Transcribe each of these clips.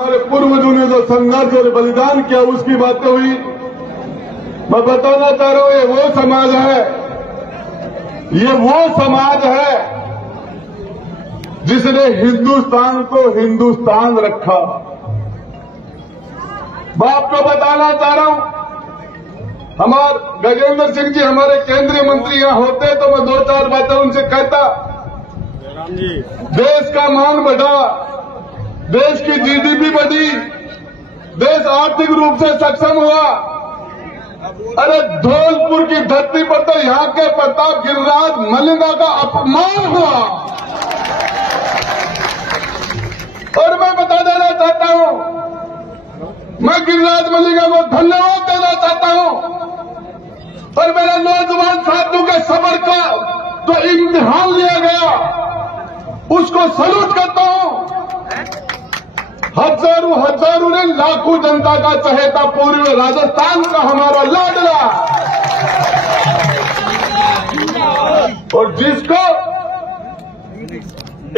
हमारे पूर्वजों ने जो संघर्ष और बलिदान किया उसकी बातें हुई। मैं बताना चाह रहा हूं ये वो समाज है, ये वो समाज है जिसने हिंदुस्तान को हिंदुस्तान रखा। मैं आपको बताना चाह रहा हूं, हमारे गजेंद्र सिंह जी हमारे केंद्रीय मंत्री यहां होते तो मैं 2-4 बातें उनसे कहता। देश का मान बढ़ा, देश की जीडीपी बढ़ी, देश आर्थिक रूप से सक्षम हुआ। अरे धौलपुर की धरती पर तो यहां के प्रताप गिरिराज मलिंगा का अपमान हुआ। और मैं बता देना चाहता हूं, मैं गिरिराज मलिंगा को धन्यवाद देना चाहता हूं और मेरे नौजवान साथियों के सब्र का जो इम्तिहान लिया गया उसको सैल्यूट करता हूं। हजारों ने लाखों जनता का चहेता पूर्वी राजस्थान का हमारा लाडला और जिसको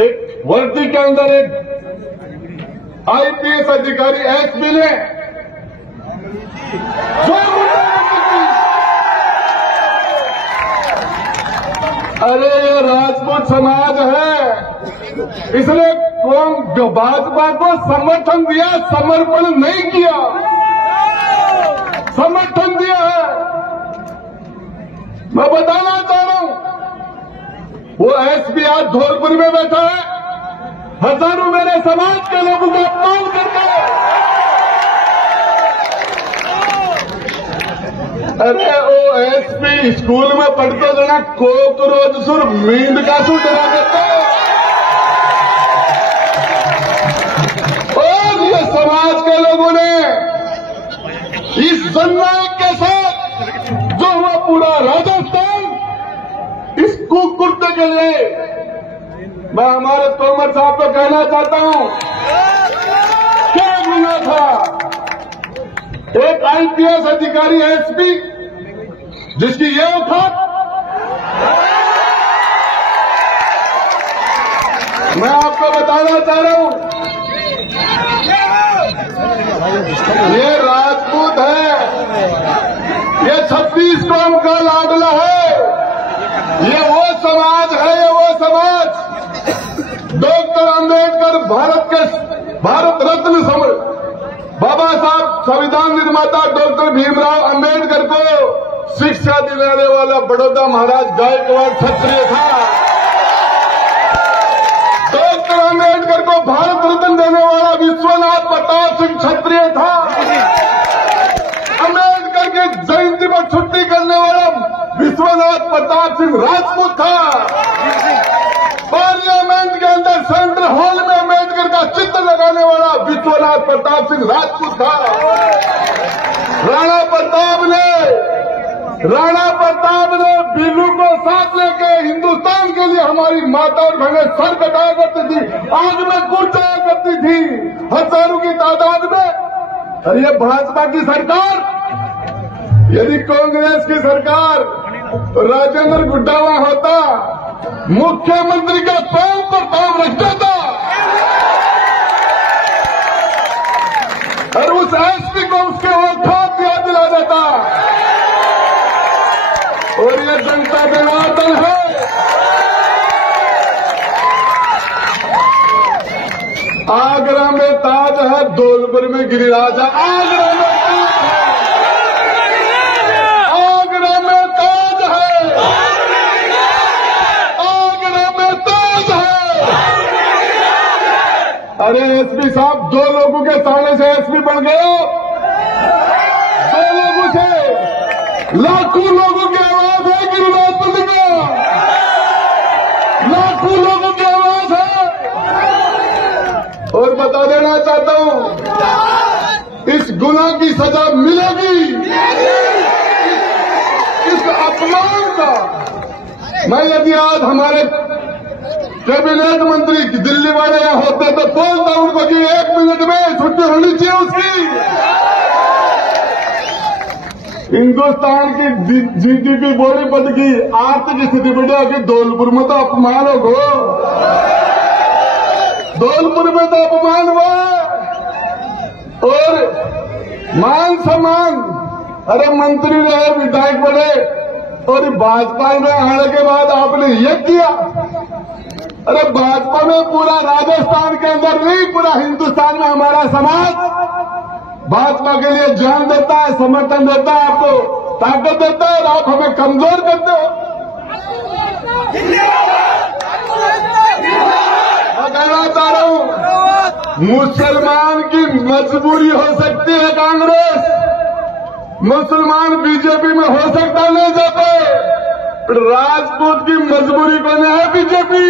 एक वर्दी के अंदर एक आईपीएस अधिकारी एसपी ने अरे ये राजपूत समाज है, इसने कौन भाजपा को समर्थन दिया, समर्पण नहीं किया, समर्थन दिया है। मैं बताना चाह रहा हूं वो एसपी आज धौलपुर में बैठा है, हजारों मेरे समाज के लोगों को अपमान करता है। अरे वो एसपी स्कूल में पढ़ते जना कोकरोच सुर मींद का सू डरा देता है। और ये समाज के लोगों ने इस जननायक के साथ जो हुआ पूरा राजस्थान इस कुकुर्ते के लिए मैं हमारे तोमर साहब को कहना चाहता हूं क्या गुना था। एक आईपीएस अधिकारी एसपी जिसकी ये औकात, मैं आपको बताना चाह रहा हूं ये राजपूत है, ये 26 कौम का लाडला है, ये वो समाज है, ये वो समाज डॉक्टर अंबेडकर भारत रत्न बाबा साहब संविधान निर्माता डॉक्टर भीमराव अंबेडकर को शिक्षा दिलाने वाला बड़ौदा महाराज गायकवाड़ क्षत्रिय था। डॉक्टर अंबेडकर को भारत रत्न देने वाला विश्वनाथ प्रताप सिंह क्षत्रिय था। अंबेडकर की जयंती पर छुट्टी करने वाला विश्वनाथ प्रताप सिंह राजपूत था। पार्लियामेंट के अंदर सेंट्रल हॉल में अंबेडकर का चित्र लगाने वाला विश्वनाथ प्रताप सिंह राजपूत था। राणा प्रताप ने बिल्लू को साथ लेके हिंदुस्तान के लिए हमारी माता और बहनें सर कटाया करती थी, आग में कूद जाया करती थी हजारों की तादाद में। और ये भाजपा की सरकार, यदि कांग्रेस की सरकार राजेंद्र गुड्डा वहां होता, मुख्यमंत्री का पैर पर पांव रख देता और उस एसपी को उसके औकात याद दिला देता। और ये जनता जनार्दन है, आगरा में ताज है, धौलपुर में गिरिराज है। आगरा में ताज है, आगरा में ताज है। अरे एसपी साहब 2 लोगों के ताने से एसपी बन गए, 2 लोगों से लाखों लोगों की आवाज है गिरिराज मलिंगा, लाखों लोगों की आवाज है। और बता देना चाहता हूं इस गुनाह की सजा मिलेगी, इस अपमान का। मैं यदि आज हमारे कैबिनेट मंत्री दिल्ली वाले यहां होते तो बोलता उनको कि 1 मिनट में छुट्टी होनी चाहिए उसकी। हिंदुस्तान की जीडीपी बोली बढ़ गई, आर्थिक स्थिति बढ़िया कि धौलपुर में तो अपमान हो, धौलपुर में तो अपमान हुआ। मान सम्मान, अरे मंत्री रहे, विधायक बने, और भाजपा में आने के बाद आपने ये किया। अरे भाजपा में पूरा राजस्थान के अंदर नहीं, पूरा हिंदुस्तान में हमारा समाज भाजपा के लिए जान देता है, समर्थन देता है, आपको ताकत देता है, और आप हमें कमजोर करते हो। मैं कहना चाह रहा हूं, मुसलमान की मजबूरी हो सकती है कांग्रेस, मुसलमान बीजेपी में हो सकता नहीं जाते, राजपूत की मजबूरी बने है बीजेपी।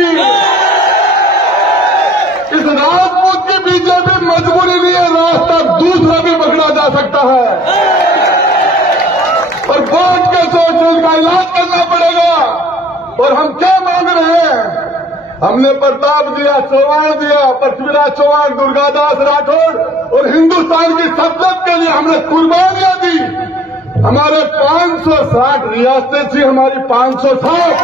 इस राजपूत की बीजेपी मजबूरी नहीं है, रास्ता दूसरा भी पकड़ा जा सकता है, और वोट के सोच का इलाज करना पड़ेगा। और हम क्या मांग रहे हैं? हमने प्रताप दिया, चौहान दिया, पृथ्वीराज चौहान, दुर्गादास राठौड़, और हिंदुस्तान की सत्ता के लिए हमने कुर्बानियां दी। हमारे 560 रियासतें थी, हमारी 560।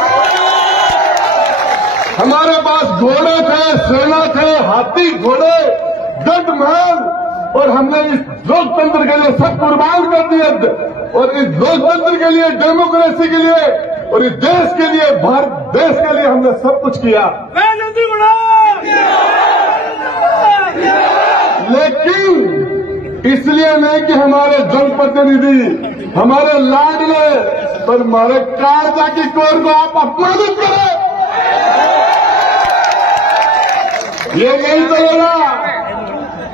हमारे पास घोड़े थे, सेना थे, हाथी, घोड़े, गढ़ महल, और हमने इस लोकतंत्र के लिए सब कुर्बान कर दिए, और इस लोकतंत्र के लिए, डेमोक्रेसी के लिए, और इस देश के लिए, भारत देश के लिए हमने सब कुछ किया। लेकिन इसलिए नहीं कि हमारे जनप्रतिनिधि, हमारे लाडले, पर हमारे कायदा की कोर को आप अपमानित करें, ये नहीं चलेगा।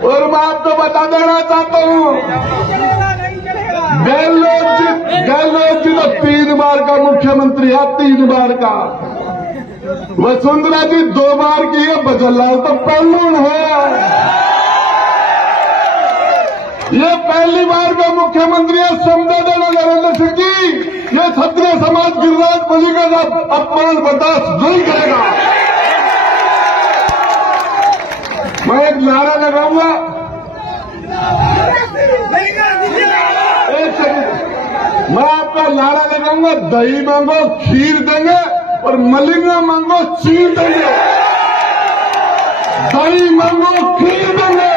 और मैं आपको बता देना चाहता हूं, गहलोत जी तो 3 बार का मुख्यमंत्री है, 3 बार का। वसुंधरा जी 2 बार की है, बजरलाल तो पहलून है। ये पहली बार का मुख्यमंत्री है, समझा देना नरेंद्र सिंह जी, ये क्षत्रिय समाज गिरिराज बलि का अपमान बर्दाश्त नहीं करेगा। मैं एक नारा लगाऊंगा, एक सेकंड, मैं आपका नारा लगाऊंगा, दही मांगो खीर देंगे, और मलिंगा मांगो चीर देंगे। दही मांगो खीर देंगे।